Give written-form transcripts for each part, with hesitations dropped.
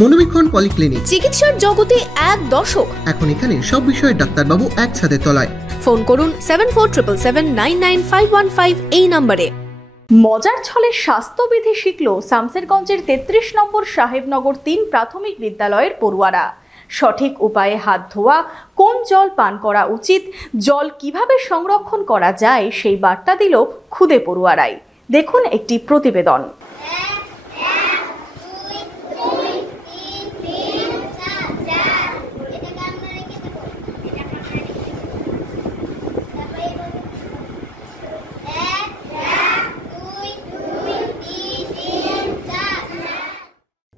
মনোবীক্ষণ polyclinic, চিকিৎসার জগতে এক দশক। এখন এখানে সব বিষয়ে ডাক্তারবাবু এক ছাদের তলায়। ফোন করুন 7477799515 এই নম্বরে। মজার ছলে স্বাস্থ্যবিধি শিখল শামসেরগঞ্জের 33 নম্বর সাহেবনগর 3 প্রাথমিক বিদ্যালয়ের পড়ুয়ারা। সঠিক উপায়ে হাত ধোয়া, কোন জল পান করা উচিত, জল কিভাবে সংরক্ষণ করা যায় সেই বার্তা দিল খুদে পড়ুয়ারাই। দেখুন একটি প্রতিবেদন।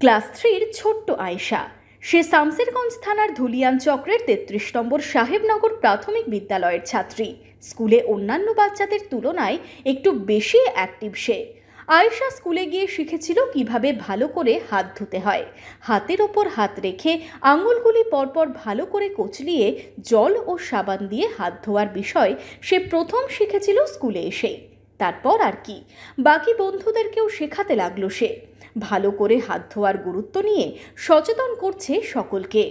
ক্লাস 3-র ছোট্ট আয়েশা, সে শামসেরগঞ্জ থানার ধুলিয়ান চক্রের 33 নম্বর সাহেবনগর প্রাথমিক বিদ্যালয়ের ছাত্রী। স্কুলে অন্যান্য বাচ্চাদের তুলনায় একটু বেশি অ্যাক্টিভ সে। আয়েশা স্কুলে গিয়ে শিখেছিল কিভাবে ভালো করে হাত ধুতে হয়। হাতের ওপর হাত রেখে আঙুলগুলি পরপর ভালো করে কচলিয়ে জল ও সাবান দিয়ে হাত ধোয়ার বিষয় সে প্রথম শিখেছিল স্কুলে এসেই। তারপর আর কি, বাকি বন্ধুদেরকেও শেখাতে লাগলো সে। ভালো করে হাত ধোয়ার গুরুত্ব নিয়ে সচেতন করছে সকলকে।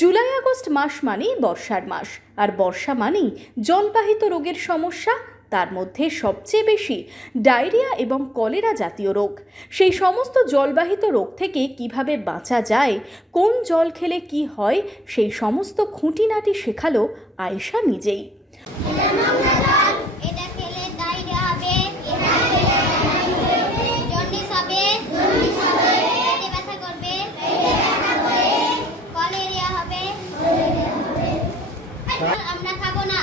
জুলাই আগস্ট মাস মানেই বর্ষার মাস, আর বর্ষা মানেই জলবাহিত রোগের সমস্যা। তার মধ্যে সবচেয়ে বেশি ডায়রিয়া এবং কলেরা জাতীয় রোগ। সেই সমস্ত জলবাহিত রোগ থেকে কিভাবে বাঁচা যায়, কোন জল খেলে কি হয়, সেই সমস্ত খুঁটিনাটি শেখালো আয়েশা নিজেই। আমরা খাবো না,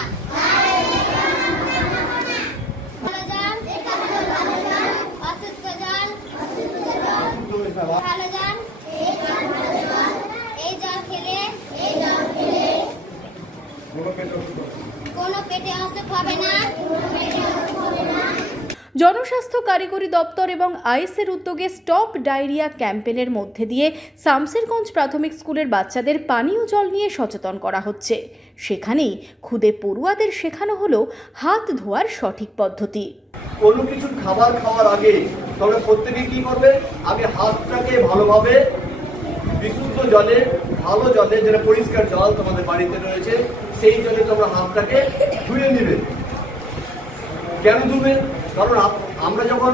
অশুদ্ধ জল, ভালো জল, এই জল খেলে কোনো পেটে অসুখ হবে না। জনস্বাস্থ্য কারিগরি দপ্তর এবং আইএসের উদ্যোগে স্টপ ডায়রিয়া ক্যাম্পেনের মধ্যে দিয়ে শামসেরগঞ্জ প্রাথমিক স্কুলের বাচ্চাদের পানীয় জল নিয়ে সচেতন করা হচ্ছে। সেখানেই খুদে পড়ুয়াদের শেখানো হলো হাত ধোয়ার সঠিক পদ্ধতি। কোনো কিছু খাবার খাওয়ার আগে তোমরা প্রত্যেকে কি করবে, আগে হাতটাকে ভালোভাবে বিশুদ্ধ জলে, ভালো জলে, যেটা পরিষ্কার জল তোমাদের বাড়িতে রয়েছে, সেই জলে তোমরা হাতটাকে ধুয়ে নিবে। কেন ধুবে? কারণ আমরা যখন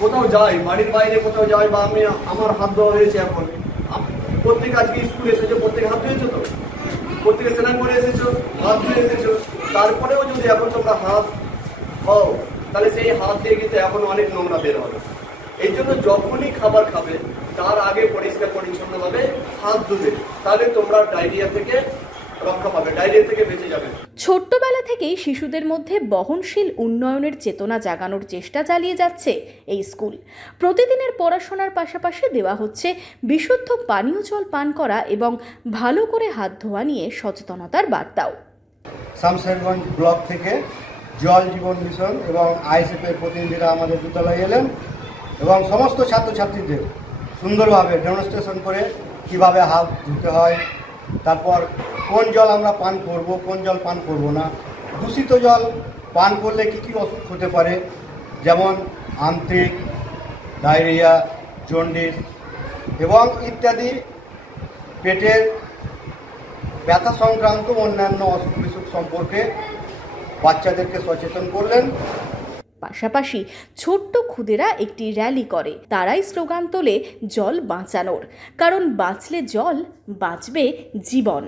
কোথাও যাই, বাড়ির বাইরে কোথাও যাই, বা আমার হাত ধোয়া হয়েছে, এখন প্রত্যেকে আজকে স্কুলে এসেছো, প্রত্যেকে হাত ধুয়েছো তো, প্রত্যেকে স্নান করে এসেছো, হাত ধুয়ে এসেছো। তারপরেও যদি এখন তোমরা হাত খাও, তাহলে সেই হাত দিয়ে কিন্তু এখন অনেক নোংরা বের হবে। এই জন্য যখনই খাবার খাবে তার আগে পরিষ্কার পরিচ্ছন্নভাবে হাত ধুবে, তাহলে তোমরা ডায়রিয়া থেকে রক্ষা পাবে, ডায়রিয়া থেকে বেঁচে যাবে। ছোট্টবেলা থেকেই শিশুদের মধ্যে বহনশীল উন্নয়নের চেতনা জাগানোর চেষ্টা চালিয়ে যাচ্ছে এই স্কুল। প্রতিদিনের পড়াশোনার পাশাপাশি দেওয়া হচ্ছে বিশুদ্ধ পানীয় জল পান করা এবং ভালো করে হাত ধোয়া নিয়ে সচেতনতার বার্তাও। শামসেরগঞ্জ ব্লক থেকে জল জীবন মিশন এবং আইএসএফের প্রতিনিধিরা আমাদের বিদ্যালয়ে এলেন এবং সমস্ত ছাত্রছাত্রীদের সুন্দরভাবে ডেমনস্ট্রেশন করে কিভাবে হাত ধুতে হয়, তারপর কোন জল আমরা পান করব, কোন জল পান করব না, দূষিত জল পান করলে কী কী অসুখ হতে পারে, যেমন আন্ত্রিক, ডায়রিয়া, জন্ডিস এবং ইত্যাদি পেটের ব্যথা সংক্রান্ত অন্যান্য অসুখ বিসুখ সম্পর্কে বাচ্চাদেরকে সচেতন করলেন। পাশাপাশি ছোট্ট খুদেরা একটি র্যালি করে। তারাই স্লোগান তোলে জল বাঁচানোর, কারণ বাঁচলে জল, বাঁচবে জীবন।